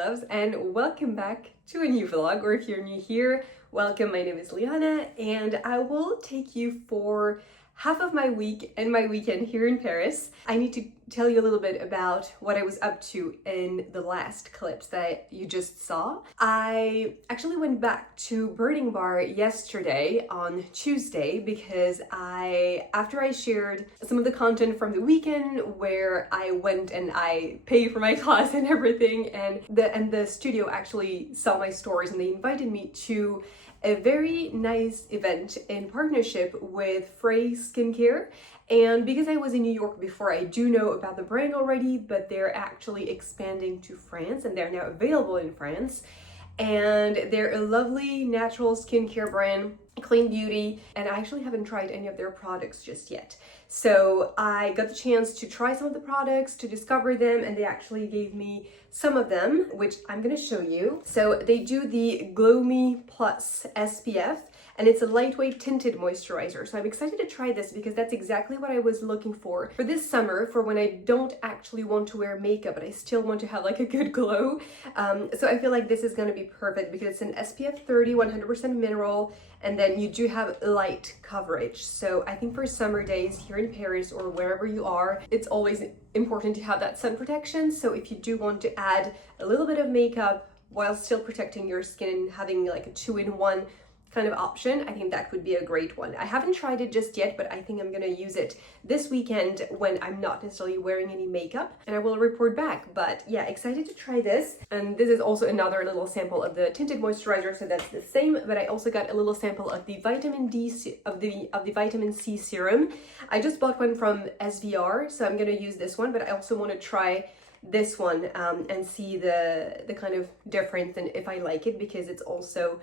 loves, and welcome back to a new vlog, or if you're new here, welcome. My name is Léana and I will take you for half of my week and my weekend here in Paris. I need to tell you a little bit about what I was up to in the last clips that you just saw. I actually went back to Birding Bar yesterday on Tuesday because after I shared some of the content from the weekend where I went and I paid for my class and everything, and the studio actually saw my stories and they invited me to a very nice event in partnership with Frey Skincare. And because I was in New York before, I do know about the brand already, but they're actually expanding to France and they're now available in France. And they're a lovely natural skincare brand, clean beauty, and I actually haven't tried any of their products just yet. So I got the chance to try some of the products, to discover them, and they actually gave me some of them, which I'm gonna show you. So they do the Glow Me Plus SPF, and it's a lightweight tinted moisturizer. So I'm excited to try this because that's exactly what I was looking for this summer, for when I don't actually want to wear makeup, but I still want to have like a good glow. So I feel like this is gonna be perfect because it's an SPF 30, 100% mineral, and then you do have light coverage. So I think for summer days here in Paris or wherever you are, it's always important to have that sun protection. So if you do want to add a little bit of makeup while still protecting your skin and having like a two-in-one kind of option, I think that would be a great one. I haven't tried it just yet, but I think I'm gonna use it this weekend when I'm not necessarily wearing any makeup, and I will report back. But yeah, excited to try this. And this is also another little sample of the tinted moisturizer, so that's the same, but I also got a little sample of the vitamin D of the vitamin C serum. I just bought one from SVR, so I'm gonna use this one, but I also want to try this one and see the kind of difference and if I like it, because it's also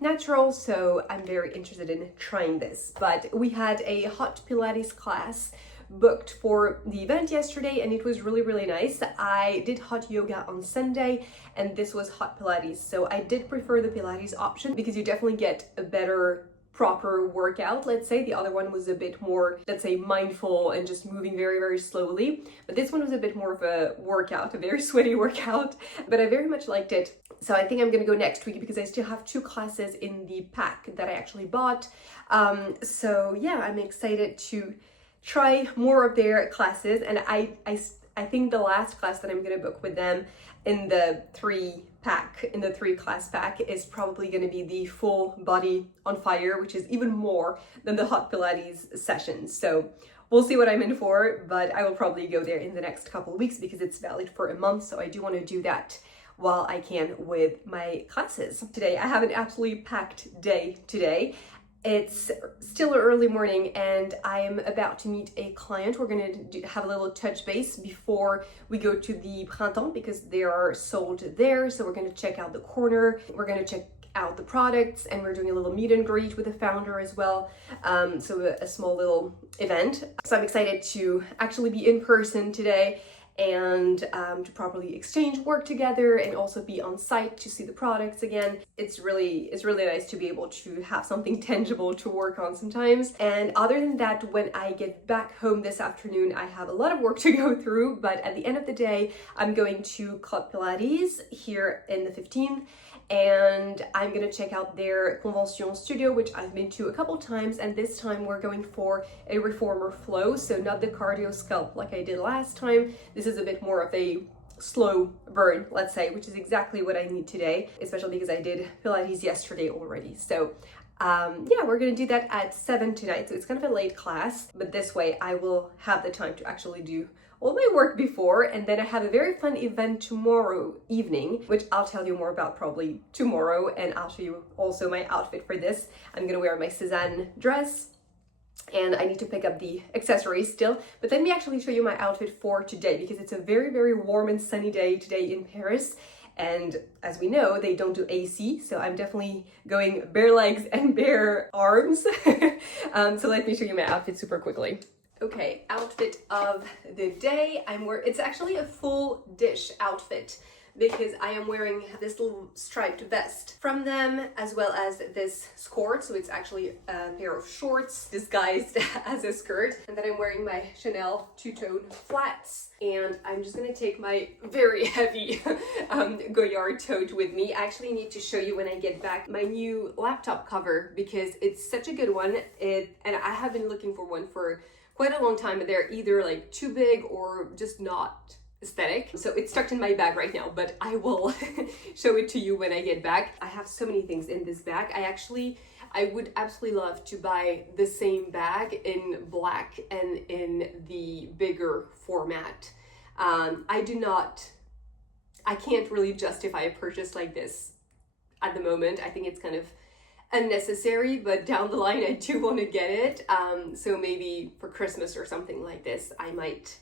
natural, so I'm very interested in trying this. But we had a hot Pilates class booked for the event yesterday and it was really nice. I did hot yoga on Sunday and this was hot Pilates, so I did prefer the Pilates option because you definitely get a better proper workout. Let's say the other one was a bit more, let's say, mindful and just moving very slowly, but this one was a bit more of a workout, a very sweaty workout, but I very much liked it. So I think I'm gonna go next week because I still have 2 classes in the pack that I actually bought. So yeah, I'm excited to try more of their classes, and I think the last class that I'm gonna book with them in the 3 class pack is probably going to be the full body on fire, which is even more than the hot Pilates session. So we'll see what I'm in for, but I will probably go there in the next couple of weeks because it's valid for a month. So I do want to do that while I can with my classes. Today, I have an absolutely packed day today. It's still early morning and I am about to meet a client. We're going to have a little touch base before we go to the Printemps because they are sold there. So we're going to check out the corner, we're going to check out the products, and we're doing a little meet and greet with the founder as well. So a small little event. So I'm excited to actually be in person today and to properly exchange work together and also be on site to see the products again. It's really nice to be able to have something tangible to work on sometimes. And other than that, when I get back home this afternoon, I have a lot of work to go through, but at the end of the day, I'm going to Club Pilates here in the 15th, and I'm gonna check out their Convention studio, which I've been to a couple times, and this time we're going for a reformer flow, so not the cardio sculpt like I did last time. This is a bit more of a slow burn, let's say, which is exactly what I need today, especially because I did Pilates yesterday already. So yeah, we're gonna do that at 7 tonight, so it's kind of a late class, but this way I will have the time to actually do all my work before. And then I have a very fun event tomorrow evening, which I'll tell you more about probably tomorrow, and I'll show you also my outfit for this. I'm gonna wear my Cézanne dress and I need to pick up the accessories still, but let me actually show you my outfit for today because it's a very warm and sunny day today in Paris. And as we know, they don't do AC, so I'm definitely going bare legs and bare arms. So let me show you my outfit super quickly. Okay, outfit of the day. It's actually a full dish outfit because I am wearing this little striped vest from them, as well as this skirt. So it's actually a pair of shorts disguised as a skirt. And then I'm wearing my Chanel two-tone flats. And I'm just gonna take my very heavy Goyard tote with me. I actually need to show you when I get back my new laptop cover, because it's such a good one. And I have been looking for one for quite a long time, but they're either like too big or just not aesthetic. So it's tucked in my bag right now, but I will show it to you when I get back. I have so many things in this bag. I would absolutely love to buy the same bag in black and in the bigger format. I can't really justify a purchase like this at the moment. I think it's kind of unnecessary, but down the line I do want to get it. So maybe for Christmas or something like this, I might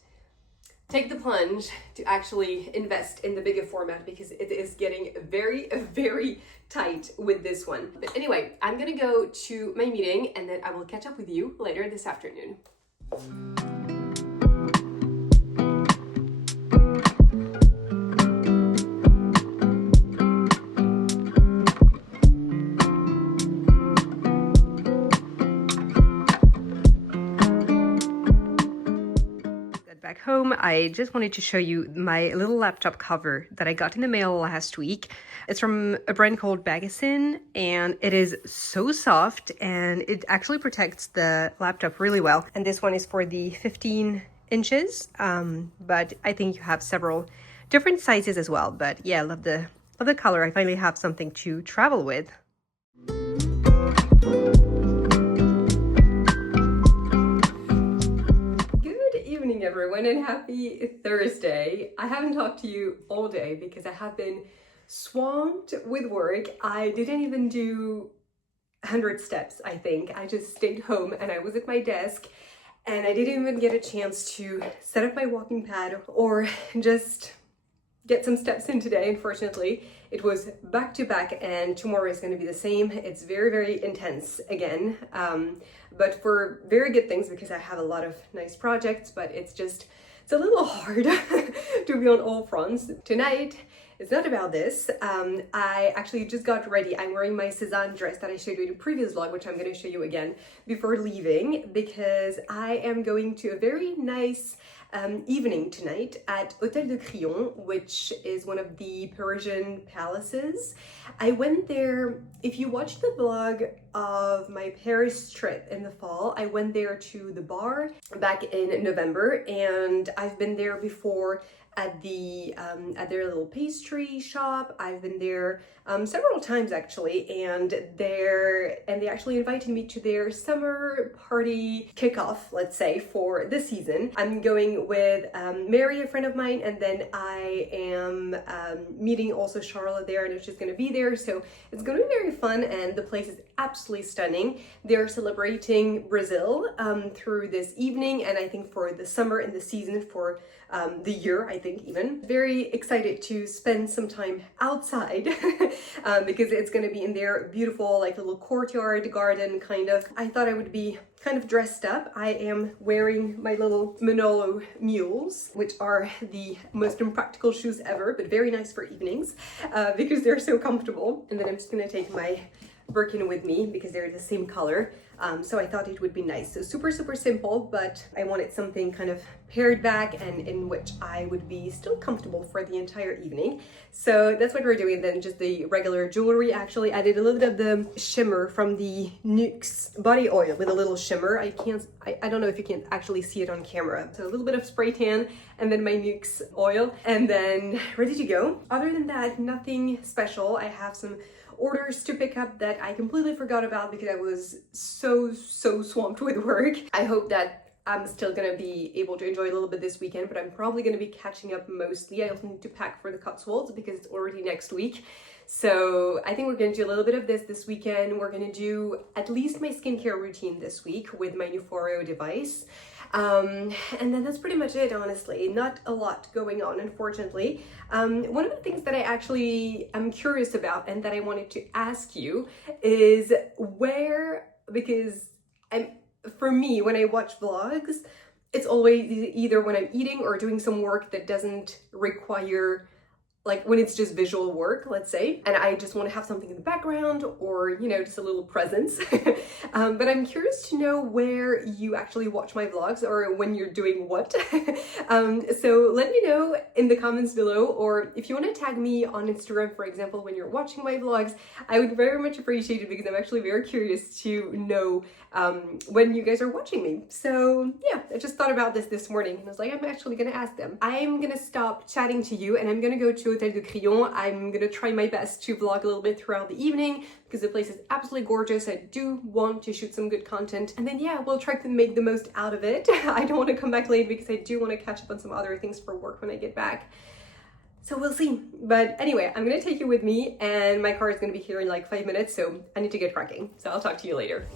take the plunge to actually invest in the bigger format, because it is getting very, very tight with this one. But anyway, I'm gonna go to my meeting and then I will catch up with you later this afternoon. Back home, I just wanted to show you my little laptop cover that I got in the mail last week. It's from a brand called Baggasin, and it is so soft and it actually protects the laptop really well. And this one is for the 15 inches, but I think you have several different sizes as well. But yeah, I love the color. I finally have something to travel with. Everyone, and happy Thursday. I haven't talked to you all day because I have been swamped with work. I didn't even do 100 steps, I think. I just stayed home and I was at my desk, and I didn't even get a chance to set up my walking pad or just get some steps in today. Unfortunately, it was back to back, and tomorrow is going to be the same. It's very, very intense again, but for very good things, because I have a lot of nice projects, but it's a little hard to be on all fronts. Tonight, it's not about this. I actually just got ready. I'm wearing my Cézanne dress that I showed you in a previous vlog, which I'm going to show you again before leaving, because I am going to a very nice evening tonight at Hôtel de Crillon, which is one of the Parisian palaces. I went there, if you watched the vlog of my Paris trip in the fall, I went there to the bar back in November, and I've been there before at their little pastry shop. I've been there several times actually, and they actually invited me to their summer party kickoff, let's say, for this season. I'm going with Mary, a friend of mine, and then I am meeting also Charlotte there, and she's going to be there, so it's going to be very fun, and the place is absolutely stunning. They're celebrating Brazil through this evening, and I think for the summer and the season for the year, I think even. Very excited to spend some time outside because it's going to be in their beautiful, like, little courtyard garden kind of. I thought I would be kind of dressed up. I am wearing my little Manolo mules, which are the most impractical shoes ever, but very nice for evenings because they're so comfortable. And then I'm just going to take my Birkin with me because they're the same color. So I thought it would be nice. So super, super simple, but I wanted something kind of pared back and in which I would be still comfortable for the entire evening. So that's what we're doing. Then just the regular jewelry. Actually, I did a little bit of the shimmer from the NYX body oil with a little shimmer. I don't know if you can actually see it on camera. So a little bit of spray tan and then my NYX oil, and then ready to go. Other than that, nothing special. I have some orders to pick up that I completely forgot about because I was so swamped with work. I hope that I'm still gonna be able to enjoy a little bit this weekend, but I'm probably gonna be catching up mostly. I also need to pack for the Cotswolds because it's already next week. So I think we're gonna do a little bit of this weekend. We're gonna do at least my skincare routine this week with my new Foreo device. And then that's pretty much it, honestly. Not a lot going on, unfortunately. One of the things that I actually am curious about and that I wanted to ask you is because for me, when I watch vlogs, it's always either when I'm eating or doing some work that doesn't require like when it's just visual work, let's say, and I just want to have something in the background or, you know, just a little presence. But I'm curious to know where you actually watch my vlogs or when you're doing what. So let me know in the comments below, or if you want to tag me on Instagram, for example, when you're watching my vlogs, I would very much appreciate it because I'm actually very curious to know when you guys are watching me. So yeah, I just thought about this morning and I was like, I'm actually gonna ask them. I'm gonna stop chatting to you and I'm gonna go to Hôtel de Crillon. I'm gonna try my best to vlog a little bit throughout the evening because the place is absolutely gorgeous. I do want to shoot some good content, and then yeah, we'll try to make the most out of it. I don't want to come back late because I do want to catch up on some other things for work when I get back. So we'll see. But anyway, I'm gonna take you with me and my car is gonna be here in like 5 minutes, so I need to get cracking. So I'll talk to you later.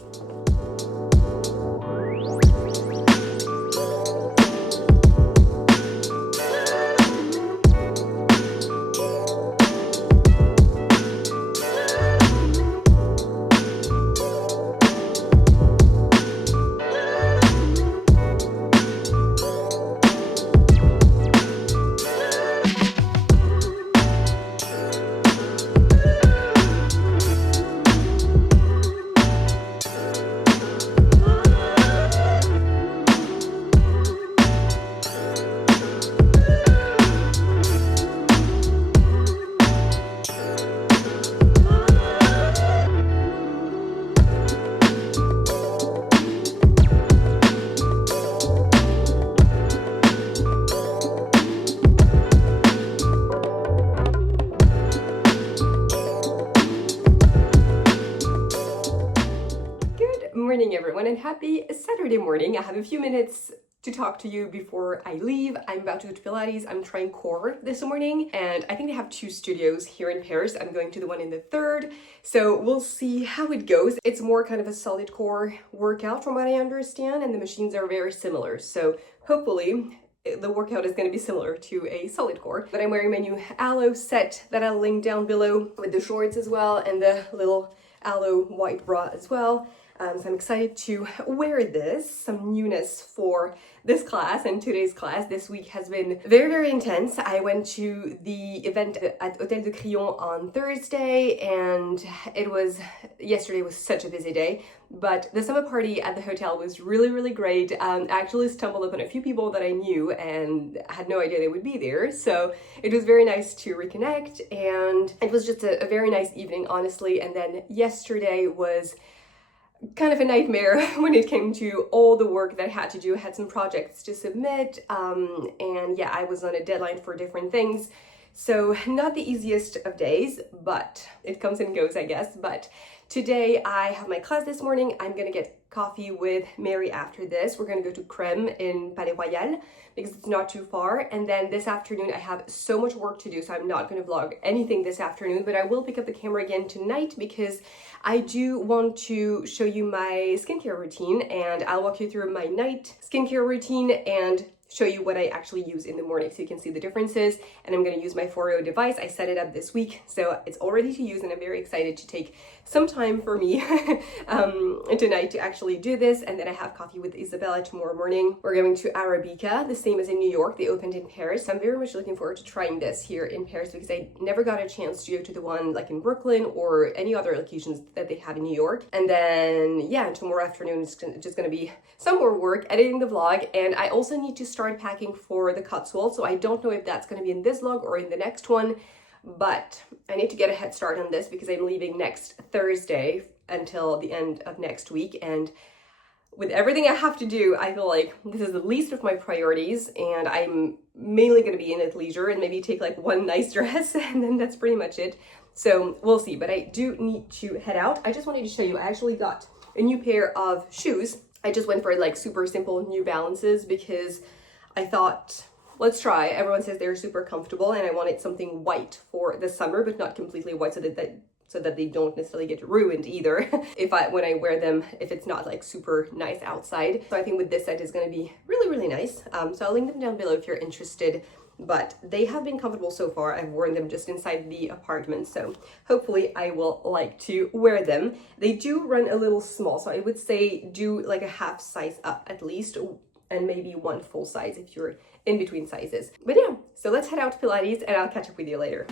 Morning everyone, and happy Saturday morning. I have a few minutes to talk to you before I leave. I'm about to go to Pilates. I'm trying core this morning, and I think they have 2 studios here in Paris. I'm going to the one in the 3rd, so we'll see how it goes. It's more kind of a solid core workout from what I understand, and the machines are very similar, so hopefully the workout is going to be similar to a solid core. But I'm wearing my new aloe set that I'll link down below with the shorts as well and the little aloe white bra as well. So I'm excited to wear this, some newness for this class and today's class. This week has been very, very intense. I went to the event at Hôtel de Crillon on Thursday, and yesterday was such a busy day, but the summer party at the hotel was really, really great. I actually stumbled upon a few people that I knew and had no idea they would be there, so it was very nice to reconnect, and it was just a very nice evening, honestly. And then yesterday was kind of a nightmare when it came to all the work that I had to do. I had some projects to submit, and yeah, I was on a deadline for different things. So not the easiest of days, but it comes and goes, I guess. But today I have my class this morning. I'm gonna get coffee with Mary after this. We're gonna go to Crème in Palais-Royal because it's not too far. And then this afternoon I have so much work to do, so I'm not gonna vlog anything this afternoon, but I will pick up the camera again tonight because I do want to show you my skincare routine, and I'll walk you through my night skincare routine and show you what I actually use in the morning so you can see the differences. And I'm going to use my Foreo device. I set it up this week, so it's all ready to use, and I'm very excited to take some time for me tonight to actually do this. And then I have coffee with Isabella tomorrow morning. We're going to Arabica, the same as in New York. They opened in Paris. I'm very much looking forward to trying this here in Paris because I never got a chance to go to the one like in Brooklyn or any other locations that they have in New York. And then yeah, tomorrow afternoon is just going to be some more work editing the vlog, and I also need to start packing for the Cotswolds, so I don't know if that's going to be in this vlog or in the next one, but I need to get a head start on this because I'm leaving next Thursday until the end of next week, and with everything I have to do, I feel like this is the least of my priorities, and I'm mainly going to be in athleisure and maybe take like one nice dress, and then that's pretty much it. So we'll see, but I do need to head out. I just wanted to show you, I actually got a new pair of shoes. I just went for like super simple New Balances because I thought, let's try. Everyone says they're super comfortable, and I wanted something white for the summer, but not completely white, so that they don't necessarily get ruined either when I wear them, if it's not like super nice outside. So I think with this set is going to be really, really nice. So I'll link them down below if you're interested. But they have been comfortable so far. I've worn them just inside the apartment, so hopefully I will like to wear them. They do run a little small, so I would say do like a half size up at least. and maybe one full size if you're in between sizes. But yeah, so let's head out to Pilates and I'll catch up with you later.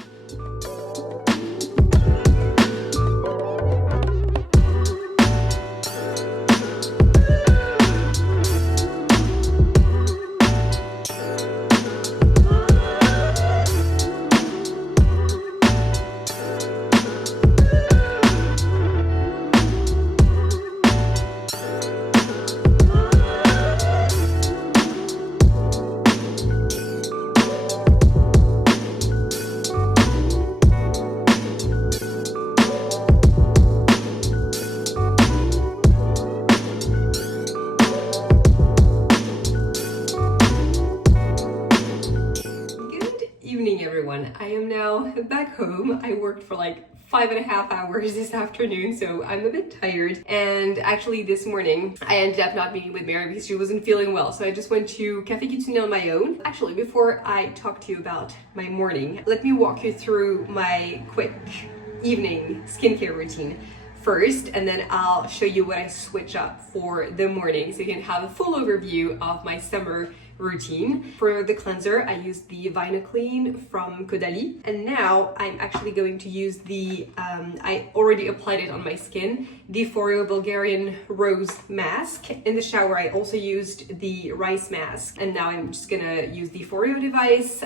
Everyone, I am now back home. I worked for like 5.5 hours this afternoon, so I'm a bit tired. And actually this morning, I ended up not meeting with Mary because she wasn't feeling well. So I just went to Café Kitsuné on my own. Actually, before I talk to you about my morning, let me walk you through my quick evening skincare routine first, and then I'll show you what I switch up for the morning so you can have a full overview of my summer routine. For the cleanser, I use the Vinoclean from Caudalie, and now I'm actually going to use the, I already applied it on my skin, the Foreo Bulgarian Rose Mask. In the shower, I also used the rice mask, and now I'm just gonna use the Foreo device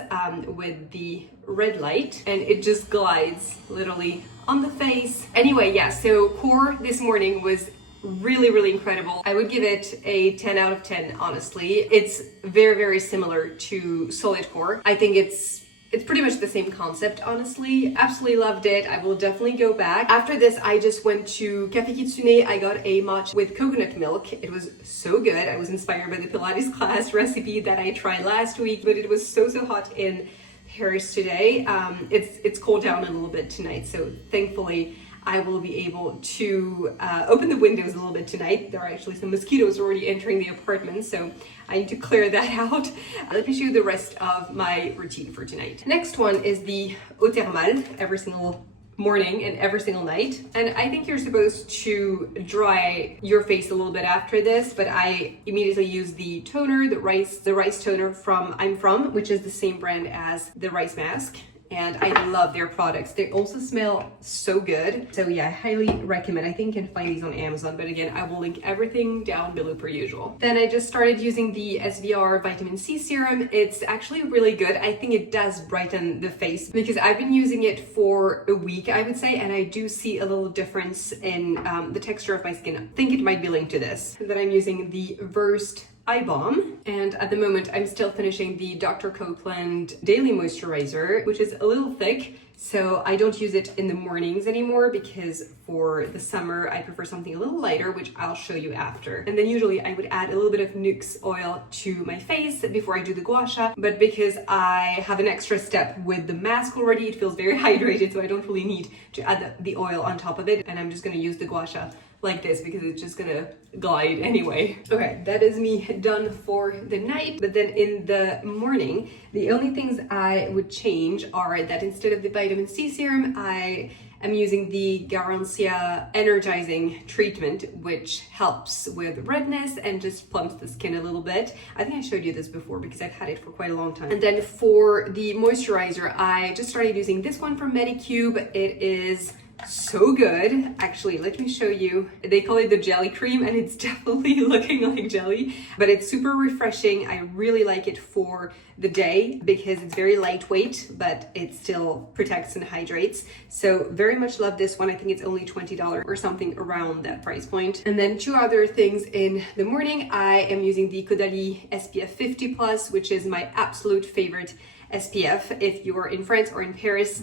with the red light, and it just glides literally on the face. Anyway, yeah, so core this morning was really incredible. I would give it a 10 out of 10, honestly. It's very similar to solid core. I think it's pretty much the same concept, honestly. Absolutely loved it. I will definitely go back. After this, I just went to Café Kitsuné. I got a matcha with coconut milk. It was so good. I was inspired by the Pilates class recipe that I tried last week, but it was so hot in Paris today. It's cooled down a little bit tonight, so thankfully I will be able to open the windows a little bit tonight. There are actually some mosquitoes already entering the apartment, so I need to clear that out. Let me show you the rest of my routine for tonight. Next one is the eau thermale, every single morning and every single night. And I think you're supposed to dry your face a little bit after this, but I immediately use the toner, the rice toner from I'm From, which is the same brand as the rice mask. And I love their products. They also smell so good. So yeah, I highly recommend. I think you can find these on Amazon, but again, I will link everything down below per usual. Then I just started using the SVR vitamin C serum. It's actually really good. I think it does brighten the face because I've been using it for a week, I would say, and I do see a little difference in the texture of my skin. I think it might be linked to this. Then I'm using the Versed eye balm, and at the moment I'm still finishing the Dr. Copeland daily moisturizer, which is a little thick, so I don't use it in the mornings anymore because for the summer I prefer something a little lighter, which I'll show you after. And then usually I would add a little bit of Nuxe oil to my face before I do the gua sha, but because I have an extra step with the mask already, it feels very hydrated, so I don't really need to add the oil on top of it, and I'm just gonna use the gua sha like this because it's just gonna glide anyway. Okay, that is me done for the night. But then in the morning, the only things I would change are that instead of the vitamin C serum, I am using the Garancia energizing treatment, which helps with redness and just plumps the skin a little bit. I think I showed you this before because I've had it for quite a long time. And then for the moisturizer, I just started using this one from Medicube. It is so good. Actually, let me show you. They call it the jelly cream, and it's definitely looking like jelly, but it's super refreshing. I really like it for the day because it's very lightweight, but it still protects and hydrates. So very much love this one. I think it's only $20 or something around that price point. And then two other things in the morning. I am using the Caudalie SPF 50+, which is my absolute favorite SPF. If you're in France or in Paris,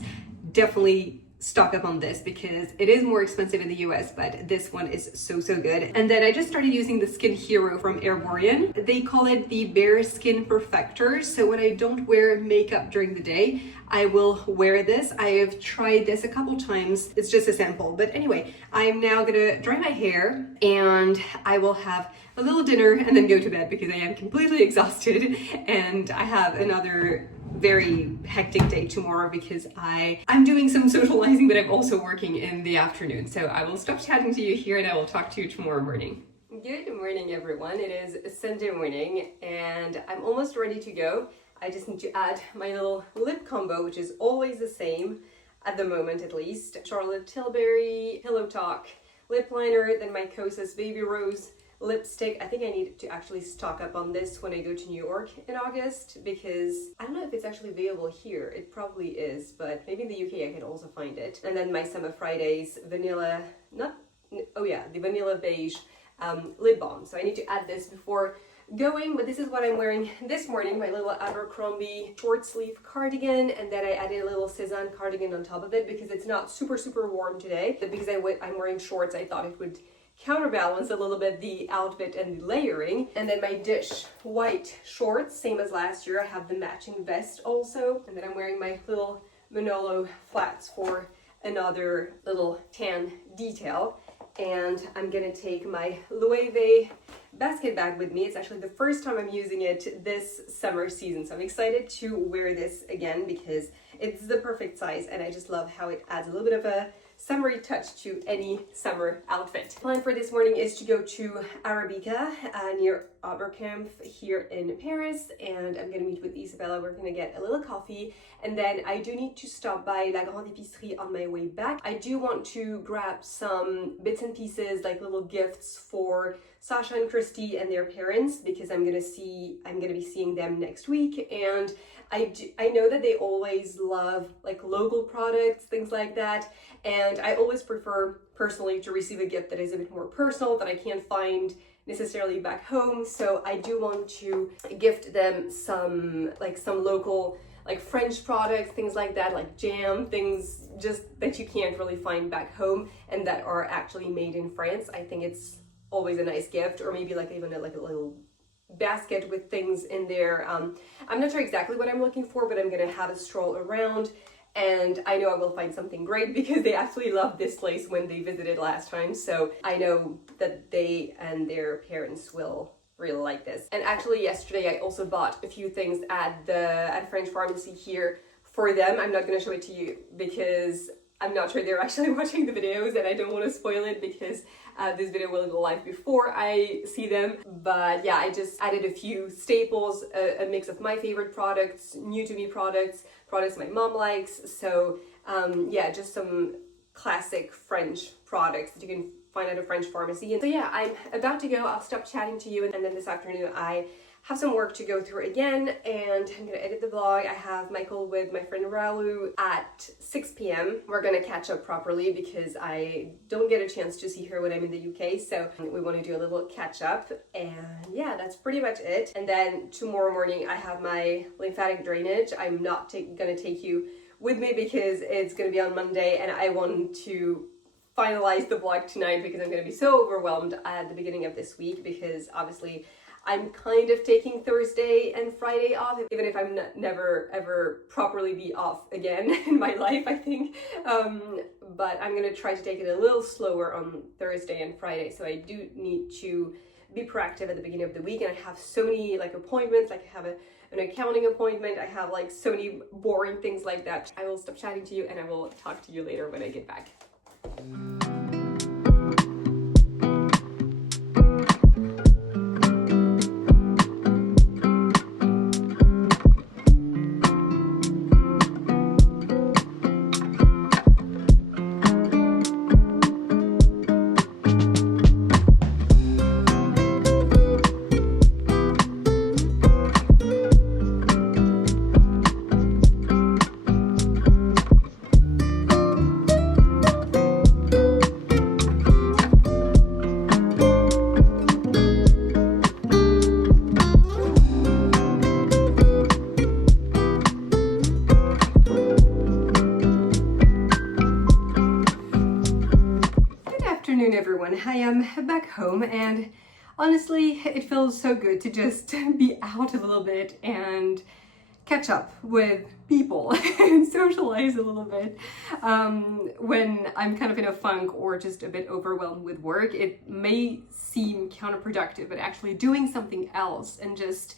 definitely stock up on this because it is more expensive in the US, but this one is so good. And then I just started using the Skin Hero from Erborian. They call it the Bare Skin Perfector. So when I don't wear makeup during the day, I will wear this. I have tried this a couple times. It's just a sample. But anyway, I'm now gonna dry my hair and I will have a little dinner and then go to bed because I am completely exhausted and I have another very hectic day tomorrow because I'm doing some socializing, but I'm also working in the afternoon. So I will stop chatting to you here and I will talk to you tomorrow morning. Good morning, everyone. It is Sunday morning and I'm almost ready to go. I just need to add my little lip combo, which is always the same at the moment, at least. Charlotte Tilbury Pillow Talk lip liner, then my Kosas Baby Rose lipstick. I think I need to actually stock up on this when I go to New York in August, because I don't know if it's actually available here. It probably is, but maybe in the UK I can also find it. And then my Summer Fridays vanilla, the vanilla beige lip balm. So I need to add this before going, but this is what I'm wearing this morning, my little Abercrombie short sleeve cardigan, and then I added a little Cezanne cardigan on top of it because it's not super warm today. But because I'm wearing shorts, I thought it would counterbalance a little bit the outfit and the layering. And then my Dish white shorts, same as last year. I have the matching vest also, and then I'm wearing my little Manolo flats for another little tan detail. And I'm gonna take my Loewe basket bag with me. It's actually the first time I'm using it this summer season, so I'm excited to wear this again because it's the perfect size and I just love how it adds a little bit of a summery touch to any summer outfit. Plan for this morning is to go to Arabica near Oberkampf here in Paris, and I'm gonna meet with Isabella. We're gonna get a little coffee, and then I do need to stop by La Grande Epicerie on my way back. I do want to grab some bits and pieces, like little gifts for Sasha and Christy and their parents, because I'm gonna be seeing them next week, and I know that they always love like local products, things like that, and I always prefer personally to receive a gift that is a bit more personal, that I can't find necessarily back home. So I do want to gift them some local like French products, things like that, like jam, things just that you can't really find back home and that are actually made in France. I think it's always a nice gift, or maybe like even a little basket with things in there. I'm not sure exactly what I'm looking for, but I'm gonna have a stroll around and I know I will find something great because they absolutely loved this place when they visited last time. So I know that they and their parents will really like this. And actually yesterday I also bought a few things at French Pharmacy here for them. I'm not gonna show it to you because I'm not sure they're actually watching the videos and I don't want to spoil it because this video will go live before I see them. But yeah, I just added a few staples, a mix of my favorite products, new to me products my mom likes. So yeah, just some classic French products that you can find at a French pharmacy. And so yeah, I'm about to go. I'll stop chatting to you, and then this afternoon I have some work to go through again, and I'm gonna edit the vlog. I have Michael with my friend Raulu at 6 p.m. We're gonna catch up properly because I don't get a chance to see her when I'm in the UK, so we want to do a little catch up. And yeah, that's pretty much it. And then tomorrow morning I have my lymphatic drainage. I'm not gonna take you with me because it's gonna be on Monday, and I want to finalize the vlog tonight because I'm gonna be so overwhelmed at the beginning of this week, because obviously I'm kind of taking Thursday and Friday off, even if I'm never ever properly be off again in my life, I think. But I'm gonna try to take it a little slower on Thursday and Friday. So I do need to be proactive at the beginning of the week, and I have so many like appointments. Like I have an accounting appointment. I have like so many boring things like that. I will stop chatting to you and I will talk to you later when I get back. Everyone, I am back home, and honestly it feels so good to just be out a little bit and catch up with people and socialize a little bit. When I'm kind of in a funk or just a bit overwhelmed with work, it may seem counterproductive, but actually doing something else and just,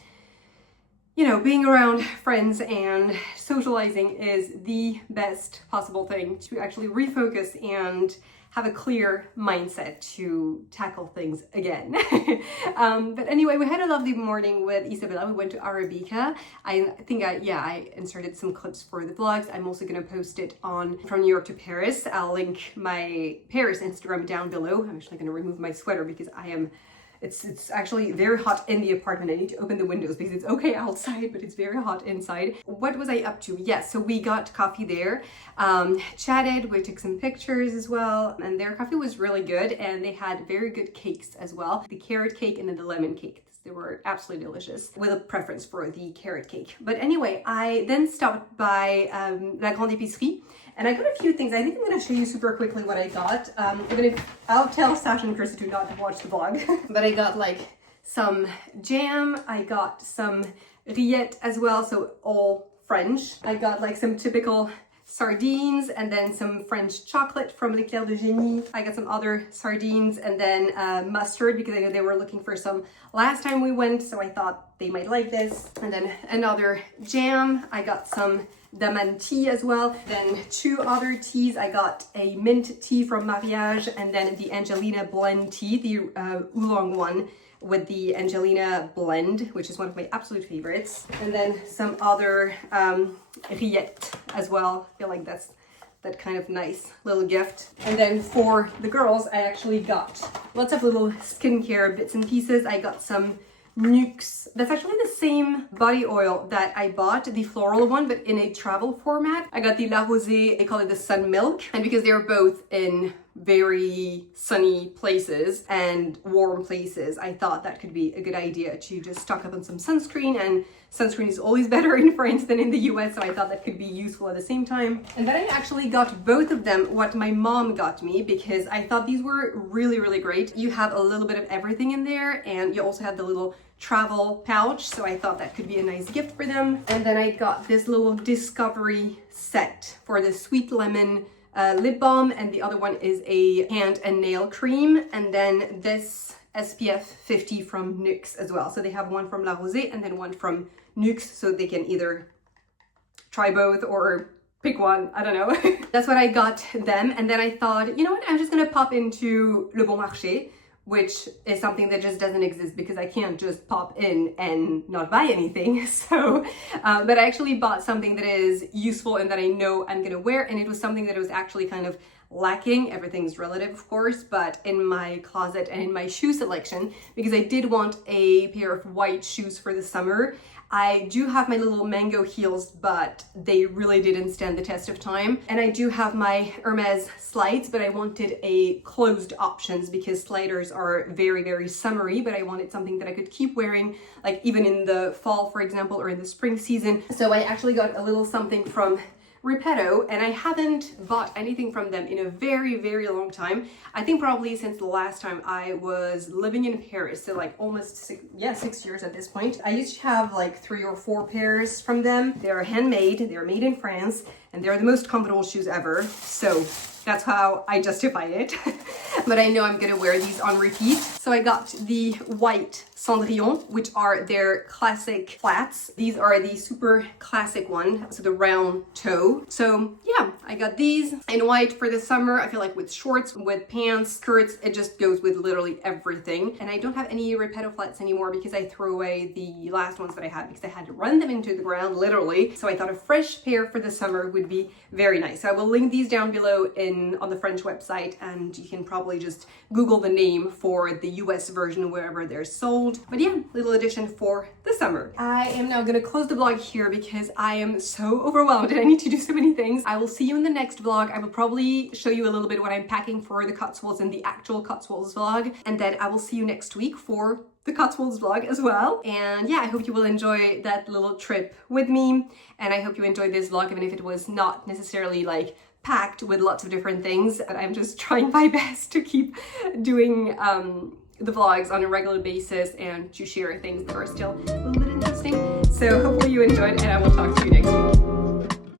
you know, being around friends and socializing is the best possible thing to actually refocus and have a clear mindset to tackle things again. But anyway, we had a lovely morning with Isabella. We went to Arabica. I inserted some clips for the vlogs. I'm also gonna post it on From New York to Paris. I'll link my Paris Instagram down below. I'm actually gonna remove my sweater because it's actually very hot in the apartment. I need to open the windows because it's okay outside, but it's very hot inside. What was I up to? Yes, so we got coffee there, chatted, we took some pictures as well, and their coffee was really good, and they had very good cakes as well. The carrot cake and then the lemon cake. They were absolutely delicious, with a preference for the carrot cake. But anyway, I then stopped by La Grande Epicerie, and I got a few things. I think I'm going to show you super quickly what I got. I'll tell Sasha and Krista to not watch the vlog. But I got like some jam, I got some rillettes as well, so all French. I got like some typical sardines and then some French chocolate from L'Éclair de Génie. I got some other sardines and then mustard because I know they were looking for some last time we went, so I thought they might like this. And then another jam. I got some Daman tea as well. Then two other teas. I got a mint tea from Mariage and then the Angelina blend tea, the oolong one with the Angelina blend, which is one of my absolute favorites. And then some other rillettes as well. I feel like that's that kind of nice little gift. And then for the girls, I actually got lots of little skincare bits and pieces. I got some Nuxe. That's actually the same body oil that I bought, the floral one, but in a travel format. I got the La Rosée, they call it the Sun Milk. And because they're both in very sunny places and warm places, I thought that could be a good idea to just stock up on some sunscreen, and sunscreen is always better in France than in the US, so I thought that could be useful at the same time. And then I actually got both of them what my mom got me because I thought these were really, really great. You have a little bit of everything in there, and you also have the little travel pouch, so I thought that could be a nice gift for them. And then I got this little discovery set for the sweet lemon lip balm, and the other one is a hand and nail cream, and then this SPF 50 from Nuxe as well. So they have one from La Rosée and then one from Nuxe, so they can either try both or pick one, I don't know. That's what I got them. And then I thought, you know what, I'm just gonna pop into Le Bon Marché, which is something that just doesn't exist because I can't just pop in and not buy anything. So, but I actually bought something that is useful and that I know I'm gonna wear, and it was something that was actually kind of lacking. Everything's relative, of course, but in my closet and in my shoe selection, because I did want a pair of white shoes for the summer. I do have my little mango heels, but they really didn't stand the test of time. And I do have my Hermes slides, but I wanted a closed options because sliders are very, very summery, but I wanted something that I could keep wearing, like even in the fall, for example, or in the spring season. So I actually got a little something from Repetto, and I haven't bought anything from them in a very, very long time. I think probably since the last time I was living in Paris, so like almost 6 years at this point. I used to have like 3 or 4 pairs from them. They're handmade, they're made in France, and they're the most comfortable shoes ever. So that's how I justify it. But I know I'm gonna wear these on repeat. So I got the white Cendrillon, which are their classic flats. These are the super classic one, so the round toe. So yeah, I got these in white for the summer. I feel like with shorts, with pants, skirts, it just goes with literally everything. And I don't have any Repetto flats anymore because I threw away the last ones that I had because I had to run them into the ground, literally. So I thought a fresh pair for the summer would be very nice. So I will link these down below on the French website, and you can probably just Google the name for the US version wherever they're sold. But yeah, little addition for the summer. I am now gonna close the vlog here because I am so overwhelmed and I need to do so many things. I will see you in the next vlog. I will probably show you a little bit what I'm packing for the Cotswolds in the actual Cotswolds vlog, and then I will see you next week for the Cotswolds vlog as well. And yeah, I hope you will enjoy that little trip with me, and I hope you enjoyed this vlog even if it was not necessarily like packed with lots of different things. And I'm just trying my best to keep doing the vlogs on a regular basis and to share things that are still a little bit interesting. So hopefully you enjoyed, and I will talk to you next